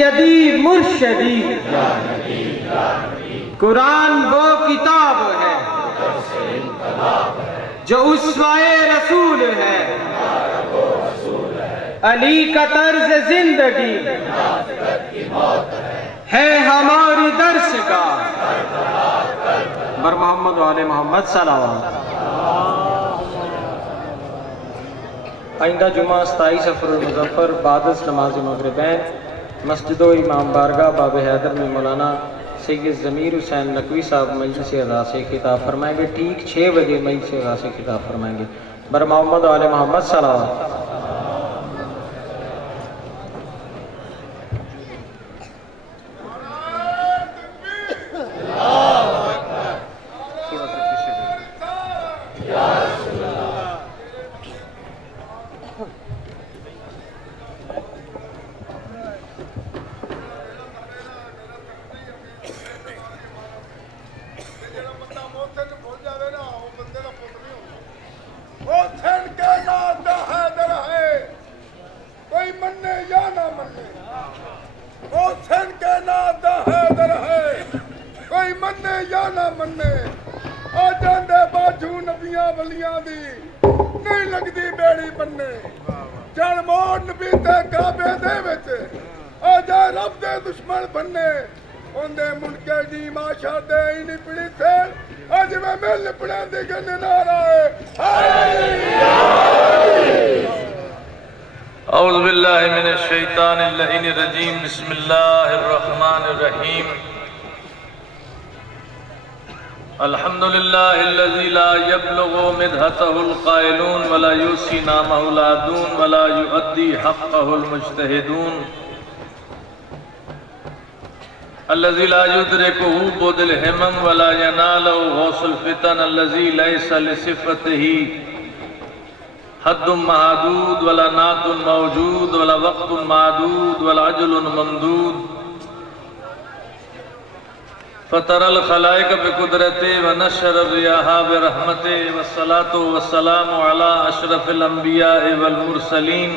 سیدی مرشدی قرآن وہ کتاب ہے جو اسوائے رسول ہے، علی کا طرز زندگی ہے ہماری درس گاہ۔ بر محمد و آل محمد صلوات۔ آئندہ جمعہ 27 سفر المظفر بعد از نماز مغربین مسجد و امام بارگاہ باب حیدر میں مولانا سید ضمیر حسین نقوی صاحب مجلس اعزاز سے خطاب فرمائیں گے۔ ٹھیک 6 بجے مجلس اعزاز سے خطاب فرمائیں گے۔ بر محمد و آل محمد صلوات۔ اعوذ باللہ من الشیطان اللعین الرجیم، بسم اللہ الرحمن الرحیم۔ الحمدللہ الذی لا یبلغ مدحتہ القائلون ولا یوسی نامہ العادون ولا یؤدی حقہ المجتہدون، الذی لا یدرکہ بود الہمم ولا ینالہ غوث الفتن، الذی لیس لصفتہ حد محدود ولا نعت موجود ولا وقت معدود ولا عجل ممدود، فطر الخلائق بقدرته ونشر الریاح برحمته، والصلاة والسلام على اشرف الانبیاء والمرسلین،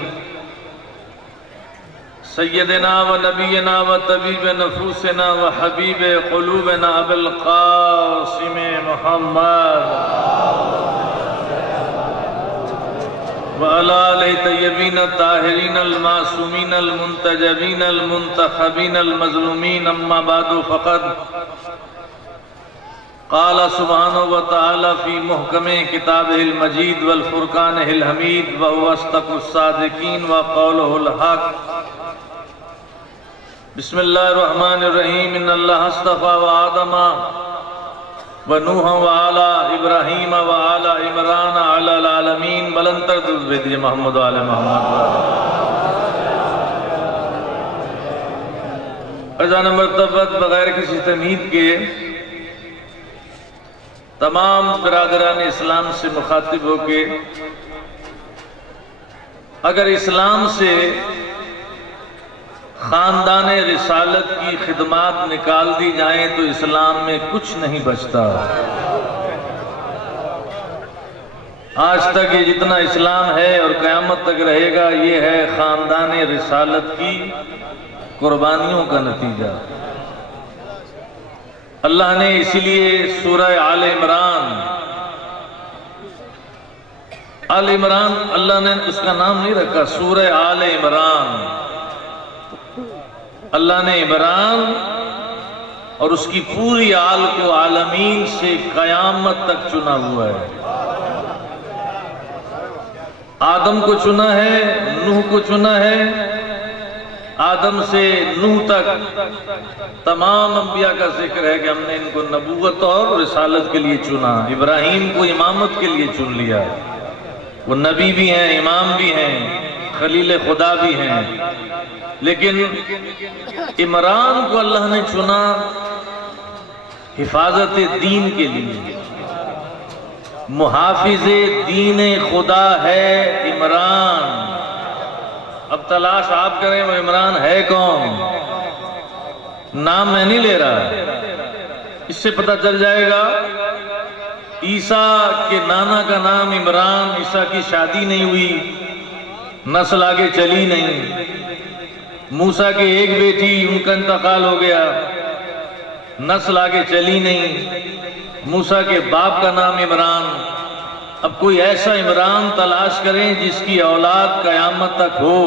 سیدنا و نبینا و طبیب نفوسنا و حبیب قلوبنا ابو القاسم محمد وعلى آلہ طیبین الطاہرین المعصومین المنتجبین المنتخبین المظلومین، اما بعد فقد قال سبحانہ وتعالی فی محکم کتابہ المجید والفرقانہ الحمید، وهو اصدق الصادقین وقولہ الحق۔ بسم اللہ الرحمن الرحیم، ان اللہ اصطفى وآدم ونوح وعلى ابراہیم وعلى عمران علی العالمین، بلند تر درود بھیجئے محمد و آل محمد۔ عزیزان مرتبت، بغیر کسی تمہید کے تمام برادران اسلام سے مخاطب ہو کے، اگر اسلام سے خاندان رسالت کی خدمات نکال دی جائیں تو اسلام میں کچھ نہیں بچتا۔ آج تک یہ جتنا اسلام ہے اور قیامت تک رہے گا، یہ ہے خاندان رسالت کی قربانیوں کا نتیجہ۔ اللہ نے اسی لیے سورہ آل عمران، اللہ نے اس کا نام نہیں رکھا سورہ آل عمران، اللہ نے عمران اور اس کی پوری آل کو عالمین سے قیامت تک چنا ہوا ہے۔ آدم کو چنا ہے، نوح کو چنا ہے، آدم سے نوح تک تمام انبیاء کا ذکر ہے کہ ہم نے ان کو نبوت اور رسالت کے لیے چنا۔ ابراہیم کو امامت کے لیے چن لیا، وہ نبی بھی ہیں، امام بھی ہیں، خلیل خدا بھی ہیں، لیکن عمران کو اللہ نے چنا حفاظت دین کے لیے۔ محافظ دین خدا ہے عمران۔ اب تلاش آپ کریں وہ عمران ہے کون؟ نام میں نہیں لے رہا، اس سے پتہ چل جائے گا عیسیٰ کے نانا کا نام عمران، عیسیٰ کی شادی نہیں ہوئی، نسل آگے چلی نہیں، موسیٰ کی ایک بیٹی، ان کا انتقال ہو گیا، نسل آگے چلی نہیں۔ موسیٰ کے باپ کا نام عمران۔ اب کوئی ایسا عمران تلاش کریں جس کی اولاد قیامت تک ہو۔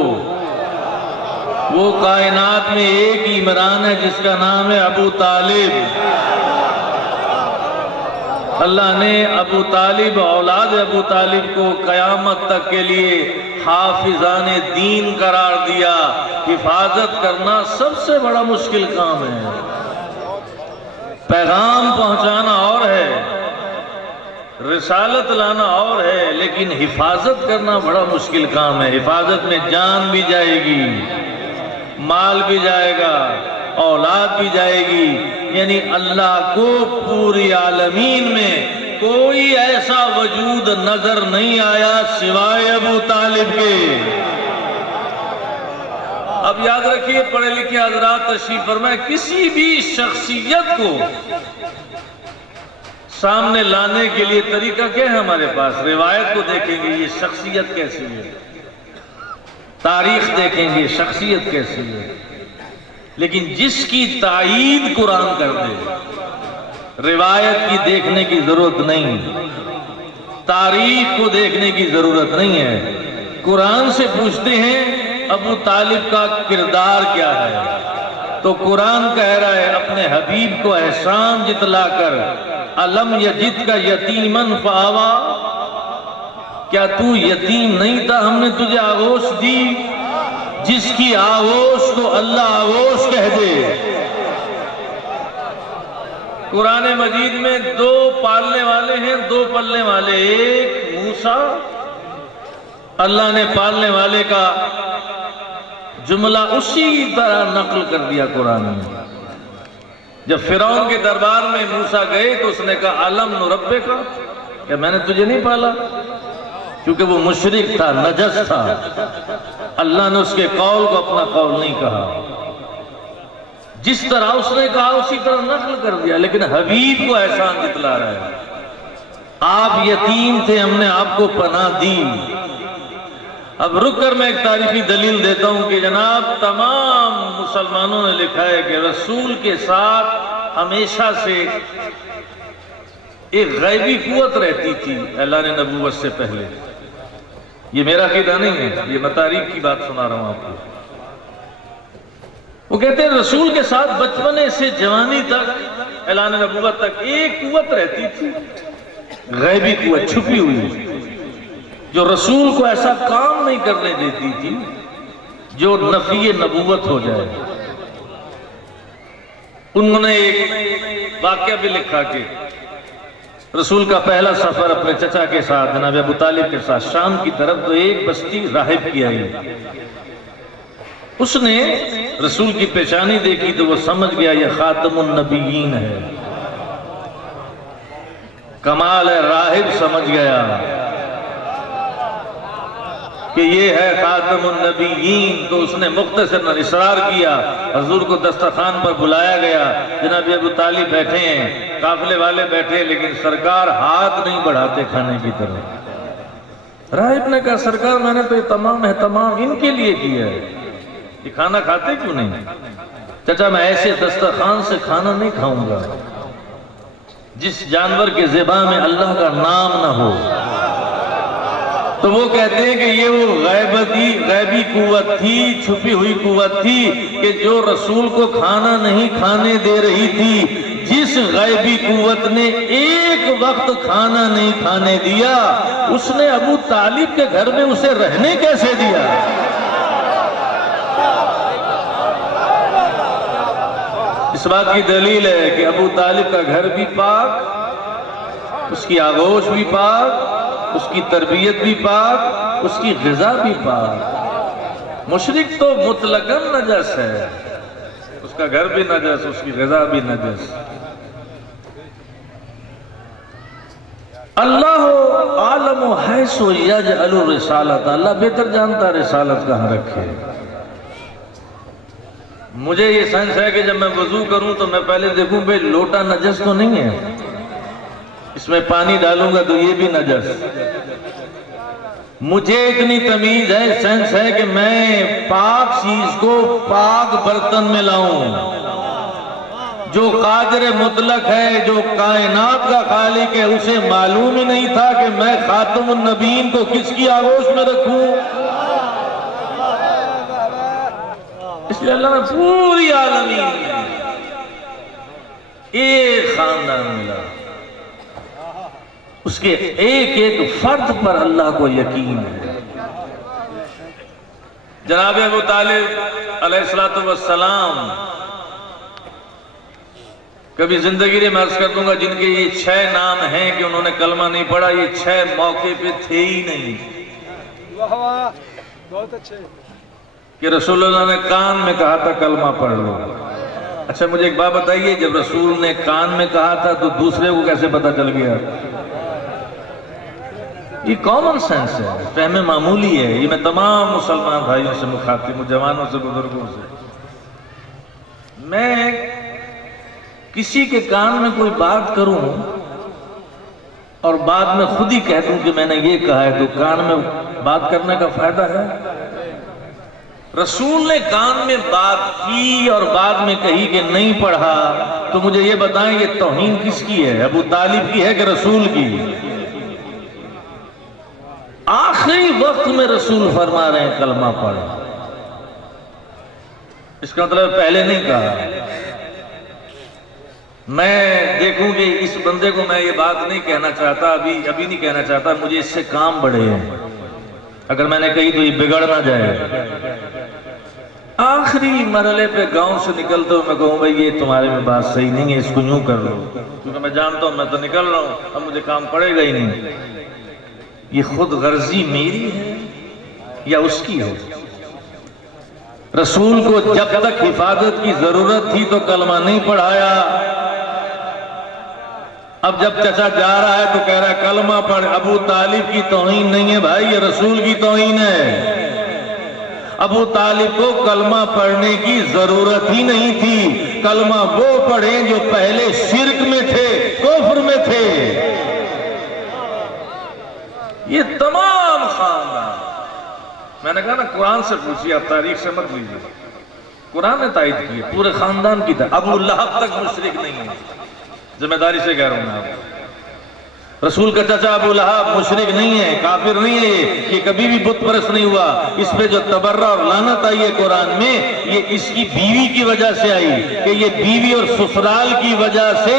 وہ کائنات میں ایک ہی عمران ہے جس کا نام ہے ابو طالب۔ اللہ نے ابو طالب، اولاد ابو طالب کو قیامت تک کے لیے حافظان دین قرار دیا۔ حفاظت کرنا سب سے بڑا مشکل کام ہے۔ پیغام پہنچانا اور ہے، رسالت لانا اور ہے، لیکن حفاظت کرنا بڑا مشکل کام ہے۔ حفاظت میں جان بھی جائے گی، مال بھی جائے گا، اولاد بھی جائے گی۔ یعنی اللہ کو پوری عالمین میں کوئی ایسا وجود نظر نہیں آیا سوائے ابو طالب کے۔ اب یاد رکھیے پڑھے لکھے حضرات تشریف فرمائے، کسی بھی شخصیت کو سامنے لانے کے لیے طریقہ کیا ہے ہمارے پاس؟ روایت کو دیکھیں گے یہ شخصیت کیسی ہے، تاریخ دیکھیں گے شخصیت کیسی ہے، لیکن جس کی تائید قرآن کر دے، روایت کی دیکھنے کی ضرورت نہیں، تاریخ کو دیکھنے کی ضرورت نہیں ہے۔ قرآن سے پوچھتے ہیں ابو طالب کا کردار کیا ہے، تو قرآن کہہ رہا ہے اپنے حبیب کو احسان جتلا کر، الم یجد کا یتیمن فآوا، کیا تو یتیم نہیں تھا، ہم نے تجھے آغوش دی۔ جس کی آغوش کو اللہ آغوش کہہ دے۔ قرآن مجید میں دو پالنے والے ہیں، دو پلنے والے، ایک موسیٰ، اللہ نے پالنے والے کا جملہ اسی طرح نقل کر دیا قرآن میں۔ جب فرعون کے دربار میں موسیٰ گئے تو اس نے کہا الم نربک کا، کہ میں نے تجھے نہیں پالا؟ کیونکہ وہ مشرک تھا، نجس تھا، اللہ نے اس کے قول کو اپنا قول نہیں کہا، جس طرح اس نے کہا اسی طرح نقل کر دیا، لیکن حبیب کو احسان جتلا رہا ہے۔ آپ یتیم تھے، ہم نے آپ کو پناہ دی۔ اب رک کر میں ایک تاریخی دلیل دیتا ہوں کہ جناب تمام مسلمانوں نے لکھا ہے کہ رسول کے ساتھ ہمیشہ سے ایک غیبی قوت رہتی تھی اللہ نے نبوت سے پہلے۔ یہ میرا عقیدہ نہیں ہے، یہ میں تاریخ کی بات سنا رہا ہوں آپ کو۔ وہ کہتے ہیں رسول کے ساتھ بچپنے سے جوانی تک، اعلان نبوت تک ایک قوت رہتی تھی، غیبی قوت چھپی ہوئی، جو رسول کو ایسا کام نہیں کرنے دیتی تھی جو نفی نبوت ہو جائے۔ انہوں نے ایک واقعہ بھی لکھا کہ رسول کا پہلا سفر اپنے چچا کے ساتھ جناب ابو طالب کے ساتھ شام کی طرف، تو ایک بستی راہب کی آئی، اس نے رسول کی پیشانی دیکھی تو وہ سمجھ گیا یہ خاتم النبیین ہے، کمال ہے، راہب سمجھ گیا کہ یہ ہے خاتم النبیین۔ تو اس نے مختصر اصرار کیا، حضور کو دسترخوان پر بلایا گیا، جناب ابو طالب بیٹھے ہیں، قافلے والے بیٹھے، لیکن سرکار ہاتھ نہیں بڑھاتے کھانے کی طرف۔ راہب نے کہا سرکار میں نے تو یہ تمام اہتمام ان کے لیے کیا ہے، یہ کھانا کھاتے کیوں نہیں؟ چچا میں ایسے دسترخوان سے کھانا نہیں کھاؤں گا جس جانور کے ذبح میں اللہ کا نام نہ ہو۔ تو وہ کہتے ہیں کہ یہ وہ غیبی قوت تھی، چھپی ہوئی قوت تھی کہ جو رسول کو کھانا نہیں کھانے دے رہی تھی۔ جس غیبی قوت نے ایک وقت کھانا نہیں کھانے دیا، اس نے ابو طالب کے گھر میں اسے رہنے کیسے دیا؟ اس بات کی دلیل ہے کہ ابو طالب کا گھر بھی پاک، اس کی آغوش بھی پاک، اس کی تربیت بھی پاک، اس کی غذا بھی پاک۔ مشرک تو مطلقاً نجس ہے، اس کا گھر بھی نجس، اس کی غذا بھی نجس۔ اللہ عالم حیث یجعل الرسالۃ، اللہ بہتر جانتا رسالت کہاں رکھے۔ مجھے یہ سینس ہے کہ جب میں وضو کروں تو میں پہلے دیکھوں بھئی لوٹا نجس تو نہیں ہے، اس میں پانی ڈالوں گا تو یہ بھی نجس، مجھے اتنی تمیز ہے، سینس ہے کہ میں پاک چیز کو پاک برتن میں لاؤں۔ جو قادر مطلق ہے، جو کائنات کا خالق ہے، اسے معلوم ہی نہیں تھا کہ میں خاتم النبیین کو کس کی آغوش میں رکھوں۔ اس لیے اللہ نے پوری عالمین میں ایک خاندان ملا، اس کے ایک ایک فرد پر اللہ کو یقین ہے۔ جناب ابو طالب علیہ السلام، کبھی زندگی میں عرض کر دوں گا، جن کے یہ 6 نام ہیں کہ انہوں نے کلمہ نہیں پڑھا، یہ 6 موقع پہ تھے ہی نہیں بہت اچھے کہ رسول اللہ نے کان میں کہا تھا کلمہ پڑھ لو۔ اچھا مجھے ایک بات بتائیے، جب رسول نے کان میں کہا تھا تو دوسرے کو کیسے پتا چل گیا؟ یہ کامن سینس ہے، فہم معمولی ہے۔ یہ میں تمام مسلمان بھائیوں سے مخاطب ہوں، جوانوں سے، بزرگوں سے۔ میں کسی کے کان میں کوئی بات کروں اور بعد میں خود ہی کہہ دوں کہ میں نے یہ کہا ہے، تو کان میں بات کرنے کا فائدہ ہے؟ رسول نے کان میں بات کی اور بعد میں کہی کہ نہیں پڑھا، تو مجھے یہ بتائیں یہ توہین کس کی ہے؟ ابو طالب کی ہے کہ رسول کی؟ آخری وقت میں رسول فرما رہے ہیں کلمہ پڑھ، اس کا مطلب پہلے نہیں کہا۔ میں دیکھوں کہ اس بندے کو میں یہ بات نہیں کہنا چاہتا، ابھی نہیں کہنا چاہتا، مجھے اس سے کام بڑے ہیں، اگر میں نے کہی تو یہ بگڑ نہ جائے۔ آخری مرحلے پہ گاؤں سے نکلتے ہوئے میں کہوں بھائی یہ تمہارے میں بات صحیح نہیں ہے، اس کو یوں کر لو، کیونکہ میں جانتا ہوں میں تو نکل رہا ہوں، اب مجھے کام پڑے گا ہی نہیں۔ یہ خود غرضی میری ہے یا اس کی ہے؟ رسول کو جب تک حفاظت کی ضرورت تھی تو کلمہ نہیں پڑھایا، اب جب چچا جا رہا ہے تو کہہ رہا ہے کلمہ پڑھ۔ ابو طالب کی توہین نہیں ہے بھائی، یہ رسول کی توہین ہے۔ ابو طالب کو کلمہ پڑھنے کی ضرورت ہی نہیں تھی، کلمہ وہ پڑھیں جو پہلے شرک میں تھے، کفر میں تھے۔ یہ تمام خاندان، میں نے کہا نا قرآن سے پوچھیے، آپ تاریخ سے مت لیجیے، قرآن نے تائید کی ہے، پورے خاندان کی تھا۔ ابو لہب تک مشرک نہیں ہے، ذمہ داری سے کہہ رہا ہوں میں آپ۔ رسول کا چچا ابو لہب مشرک نہیں ہے، کافر نہیں ہے، یہ کبھی بھی بت پرست نہیں ہوا۔ اس پہ جو تبرہ اور لعنت آئی ہے قرآن میں، یہ اس کی بیوی کی وجہ سے آئی کہ یہ بیوی اور سسرال کی وجہ سے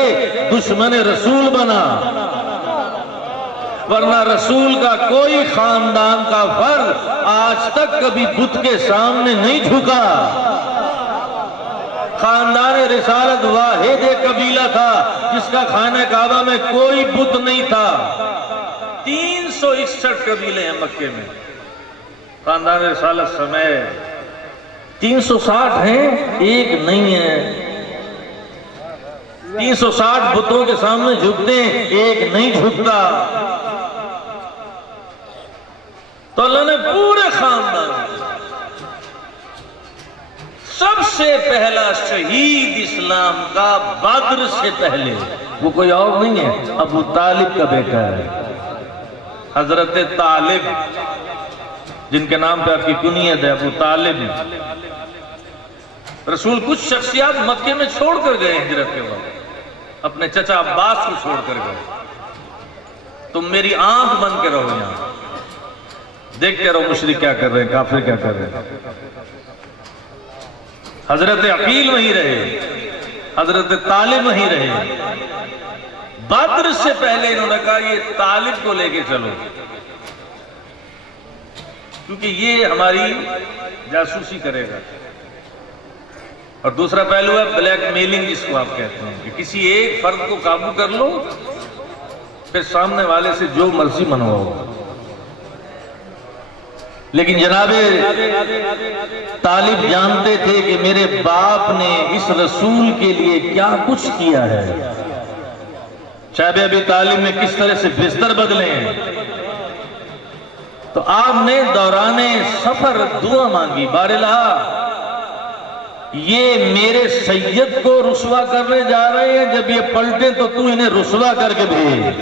دشمن رسول بنا، ورنہ رسول کا کوئی خاندان کا فرد آج تک کبھی بت کے سامنے نہیں جھکا۔ خاندان رسالت واحد قبیلہ تھا جس کا خانہ کعبہ میں کوئی بت نہیں تھا۔ 361 قبیلے ہیں مکے میں، خاندان رسالت سمیت 360 ہیں، ایک نہیں ہے۔ 360 بتوں کے سامنے جھکتے ہیں، ایک نہیں جھکتا۔ تو اللہ نے پورے خاندان، سب سے پہلا شہید اسلام کا بدر سے پہلے، وہ کوئی اور نہیں ہے، ابو طالب کا بیٹا ہے، حضرت طالب، جن کے نام پہ آپ کی کنیت ہے ابو طالب۔ رسول کچھ شخصیات مکے میں چھوڑ کر گئے ہجرت کے وقت، اپنے چچا عباس کو چھوڑ کر گئے۔ تم میری آنکھ بند کے رہو یہاں، دیکھتے رہو مشرک کیا کر رہے ہیں، کافر کیا کر رہے ہیں۔ حضرت عقیل وہیں رہے، حضرت طالب وہیں رہے۔ بدر سے پہلے انہوں نے کہا یہ طالب کو لے کے چلو، کیونکہ یہ ہماری جاسوسی کرے گا۔ اور دوسرا پہلو ہے بلیک میلنگ، جس کو آپ کہتے ہیں کہ کسی ایک فرد کو قابو کر لو، پھر سامنے والے سے جو مرضی منواؤ۔ لیکن جناب طالب جانتے تھے کہ میرے باپ نے اس رسول کے لیے کیا کچھ کیا ہے، شیب ابی طالب میں کس طرح سے بستر بدلے ہیں۔ تو آپ نے دوران سفر دعا مانگی، بار الہ یہ میرے سید کو رسوا کرنے جا رہے ہیں، جب یہ پلٹے تو تو انہیں رسوا کر کے بھیج۔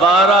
12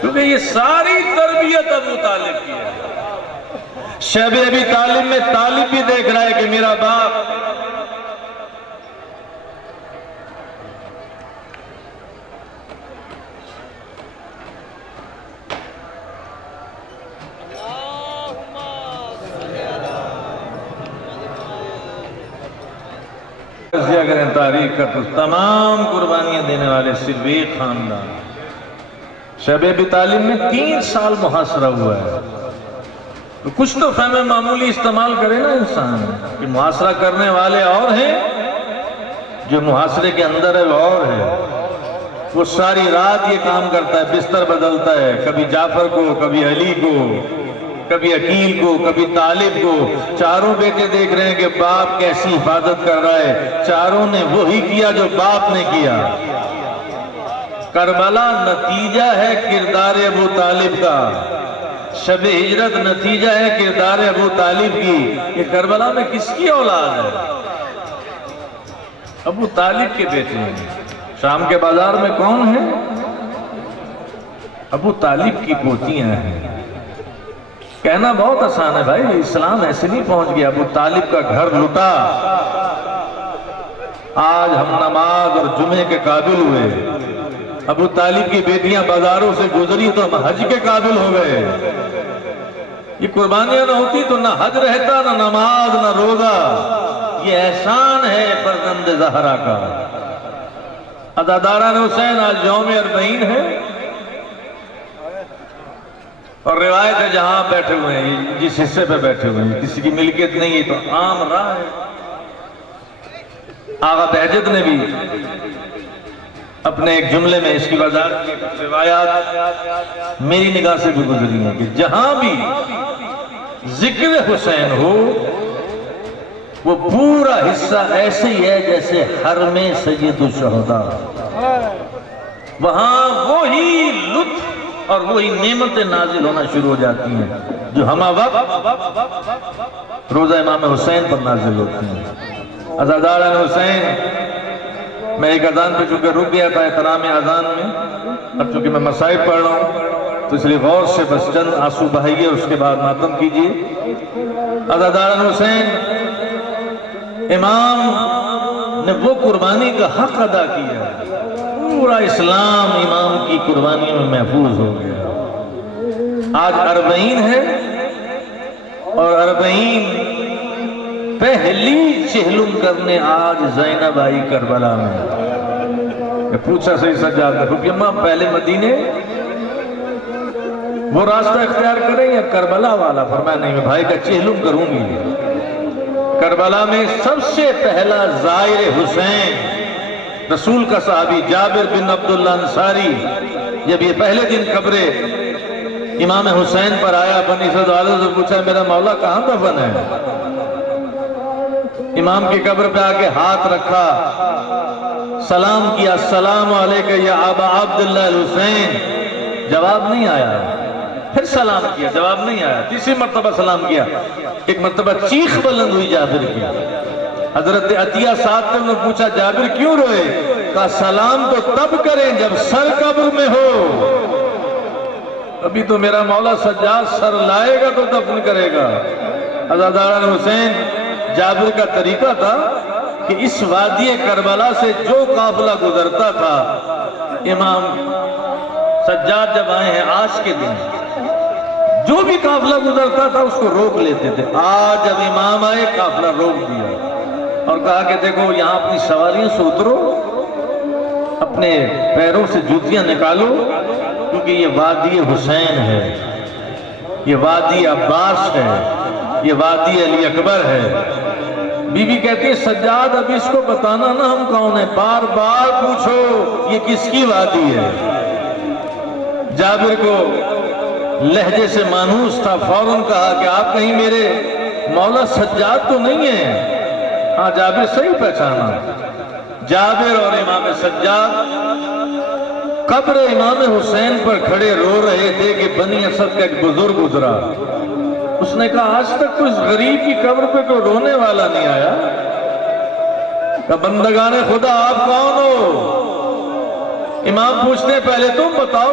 کیونکہ یہ ساری تربیت ابو طالب کی ہے. شیب ابی طالب میں طالب بھی دیکھ رہا ہے کہ میرا باپ اگر تاریخ کا تو تمام قربانیاں دینے والے صرف ایک خاندان. شیب ابی طالب میں 3 سال محاصرہ ہوا ہے. تو کچھ تو فہم معمولی استعمال کرے نا انسان کہ محاصرہ کرنے والے اور ہیں، جو محاصرے کے اندر ہے وہ اور ہے. وہ ساری رات یہ کام کرتا ہے، بستر بدلتا ہے، کبھی جعفر کو، کبھی علی کو، کبھی عقیل کو، کبھی طالب کو. چاروں بیٹے دیکھ رہے ہیں کہ باپ کیسی حفاظت کر رہا ہے. چاروں نے وہی کیا جو باپ نے کیا. کربلا نتیجہ ہے کردار ابو طالب کا. شب ہجرت نتیجہ ہے کردار ابو طالب کی. کہ کربلا میں کس کی اولاد ہے؟ ابو طالب کے بیٹے ہیں. شام کے بازار میں کون ہے؟ ابو طالب کی پوتیاں ہیں. کہنا بہت آسان ہے بھائی، اسلام ایسے نہیں پہنچ گیا. ابو طالب کا گھر لٹا، آج ہم نماز اور جمعے کے قابل ہوئے. ابو طالب کی بیٹیاں بازاروں سے گزری تو ہم حج کے قابل ہو گئے. یہ قربانیاں نہ ہوتی تو نہ حج رہتا، نہ نماز، نہ روزہ. یہ احسان ہے فرزند زہرا کا. عزاداران حسین آج یوم 40 ہے، اور روایت ہے جہاں بیٹھے ہوئے ہیں، جس حصے پہ بیٹھے ہوئے ہیں کسی کی ملکیت نہیں ہے، تو عام راہ ہے. آغا بہجت نے بھی اپنے ایک جملے میں اس کی وضاحت کی. روایات میری نگاہ سے بھی گزری ہیں کہ جہاں بھی ذکر حسین ہو وہ پورا حصہ ایسے ہی ہے جیسے حرم سید الشہداء. وہاں وہی لطف اور وہی نعمتیں نازل ہونا شروع ہو جاتی ہیں جو ہمہ وقت روزہ امام حسین پر نازل ہوتی ہیں. عزاداران حسین، میں ایک اذان پہ چونکہ رک گیا تھا احترام اذان میں، اب چونکہ میں مصائب پڑھ رہا ہوں تو اس لیے غور سے بس چند آنسو بہائیے اور اس کے بعد ماتم کیجیے. عزاداران حسین، امام نے وہ قربانی کا حق ادا کیا. پورا اسلام امام کی قربانی میں محفوظ ہو گیا. آج 40 ہے اور 40 پہلی چہلم کرنے آج زینب آئی کربلا میں. پوچھا صحیح سجاد نے، رکیے ماں پہلے مدینے وہ راستہ اختیار کریں یا کربلا والا؟ فرمایا نہیں، میں بھائی کا چہلم کروں گی. کربلا میں سب سے پہلا زائر حسین رسول کا صحابی جابر بن عبداللہ انصاری، جب یہ پہلے دن قبر امام حسین پر آیا، بنی اسد والوں سے پوچھا میرا مولا کہاں دفن ہے؟ امام کی قبر پہ آکے ہاتھ رکھا، سلام کیا، السلام علیکہ یا ابا عبداللہ الحسین. جواب نہیں آیا. پھر سلام کیا، جواب نہیں آیا. تیسری مرتبہ سلام کیا. ایک مرتبہ چیخ بلند ہوئی جابر کی. حضرت عطیہ صاحب نے پوچھا جابر کیوں روئے؟ کہا سلام تو تب کریں جب سر قبر میں ہو. ابھی تو میرا مولا سجاد سر لائے گا تو دفن کرے گا. عزاداران حسین، جابر کا طریقہ تھا کہ اس وادی کربلا سے جو قافلہ گزرتا تھا، امام سجاد جب آئے ہیں آج کے دن، جو بھی قافلہ گزرتا تھا اس کو روک لیتے تھے. آج جب امام آئے قافلہ روک دیا اور کہا کہ دیکھو یہاں اپنی سواریوں سے اترو، اپنے پیروں سے جوتیاں نکالو، کیونکہ یہ وادی حسین ہے، یہ وادی عباس ہے، یہ وادی علی اکبر ہے. بی بی کہتی ہے سجاد اب اس کو بتانا نہ ہم کون ہیں، بار بار پوچھو یہ کس کی وادی ہے. جابر کو لہجے سے مانوس تھا، فوراً کہا کہ آپ کہیں میرے مولا سجاد تو نہیں ہیں؟ ہاں جابر صحیح پہچانا. جابر اور امام سجاد قبر امام حسین پر کھڑے رو رہے تھے کہ بنی اسد کا ایک بزرگ گزرا. اس نے کہا آج تک کوئی غریب کی قبر پہ کوئی رونے والا نہیں آیا. کہ بندگان خدا آپ کون ہو؟ امام پوچھتے پہلے تم بتاؤ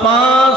5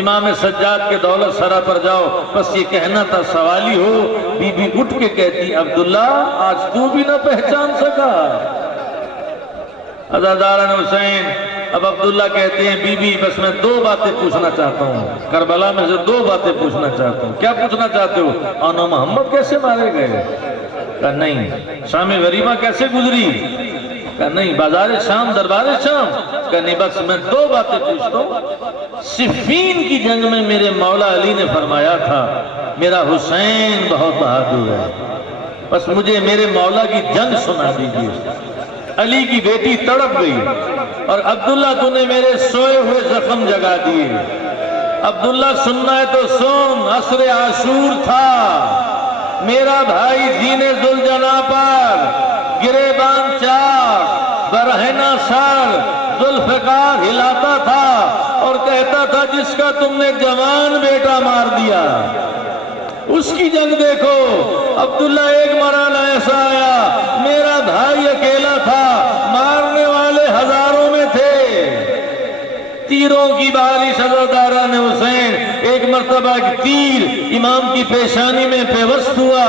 امام سجاد کے دولت سرا پر جاؤ، بس یہ کہنا تھا سوالی ہو۔ بی بی اٹھ کے کہتی عبداللہ آج تو بھی نہ پہچان سکا عزاداران حسین۔ اب عبداللہ کہتے ہیں بی بی بس میں 2 باتیں پوچھنا چاہتا ہوں، کربلا میں سے 2 باتیں پوچھنا چاہتا ہوں۔ کیا پوچھنا چاہتے ہو؟ آنو محمد کیسے مارے گئے؟ کہا نہیں۔ شام غریبہ کیسے گزری؟ کہا نہیں۔ بازار شام، دربار شام؟ کہا نہیں۔ بس میں 2 باتیں پوچھتا ہوں۔ صفین کی جنگ میں میرے مولا علی نے فرمایا تھا میرا حسین بہت بہادر ہے، بس مجھے میرے مولا کی جنگ سنا دیجیے۔ علی کی بیٹی تڑپ گئی اور عبداللہ تو نے میرے سوئے ہوئے زخم جگا دیے۔ عبداللہ سننا ہے تو سن، عصر عاشور تھا، میرا بھائی زین ذوالجناح پر گریبان چار، برہنہ سر، ذوالفقار ہلاتا تھا اور کہتا تھا جس کا تم نے جوان بیٹا مار دیا اس کی جنگ دیکھو۔ عبداللہ ایک مرحلہ ایسا آیا میرا بھائی اکیلا تھا، مارنے والے ہزاروں میں تھے، تیروں کی بارش عزاداران حسین۔ ایک مرتبہ ایک تیر امام کی پیشانی میں پیوست ہوا،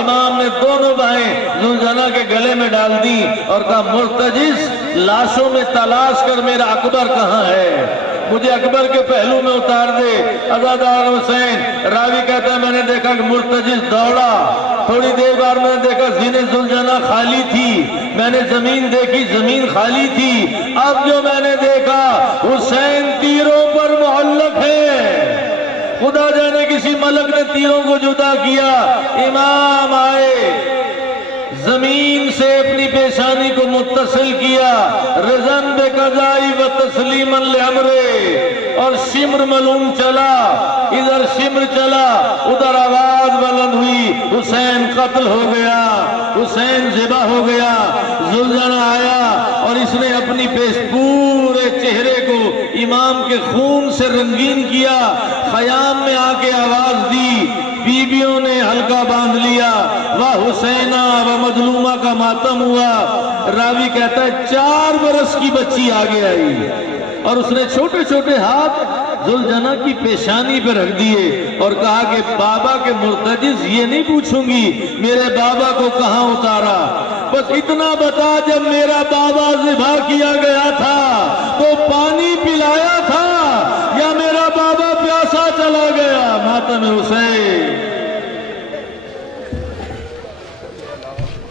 امام نے دونوں بائیں ذوالجناح کے گلے میں ڈال دی اور کہا مرتجز لاشوں میں تلاش کر میرا اکبر کہاں ہے، مجھے اکبر کے پہلو میں اتار دے۔ عزادار حسین راوی کہتا ہے میں نے دیکھا کہ مرتجز دوڑا، تھوڑی دیر بعد میں نے دیکھا زین ذوالجناح خالی تھی، میں نے زمین دیکھی زمین خالی تھی، اب جو میں نے دیکھا حسین تیروں پر معلق ہے، خدا جانے کسی ملک نے تیروں کو جدا کیا۔ امام آئے، زمین سے اپنی پیشانی کو متصل کیا، رضن بے قضائی و تسلیما لامرے، اور شمر ملوم چلا، ادھر شمر چلا ادھر آواز بلند ہوئی حسین قتل ہو گیا، حسین ذبح ہو گیا۔ ذوالجناح آیا اور اس نے اپنی پورے چہرے کو امام کے خون سے رنگین کیا، خیام میں آ کے آواز دی، بیویوں نے حلقہ باندھ لیا، وہ حسینہ و مظلومہ کا ماتم ہوا۔ راوی کہتا ہے 4 برس کی بچی آگے آئی اور اس نے چھوٹے چھوٹے ہاتھ ذوالجناح کی پیشانی پہ رکھ دیے اور کہا کہ بابا کے مرتجز یہ نہیں پوچھوں گی میرے بابا کو کہاں اتارا، بس اتنا بتا جب میرا بابا ذبح کیا گیا تھا تو پانی پلایا تھا یا میرا بابا پیاسا چلا گیا۔ ماتم حسین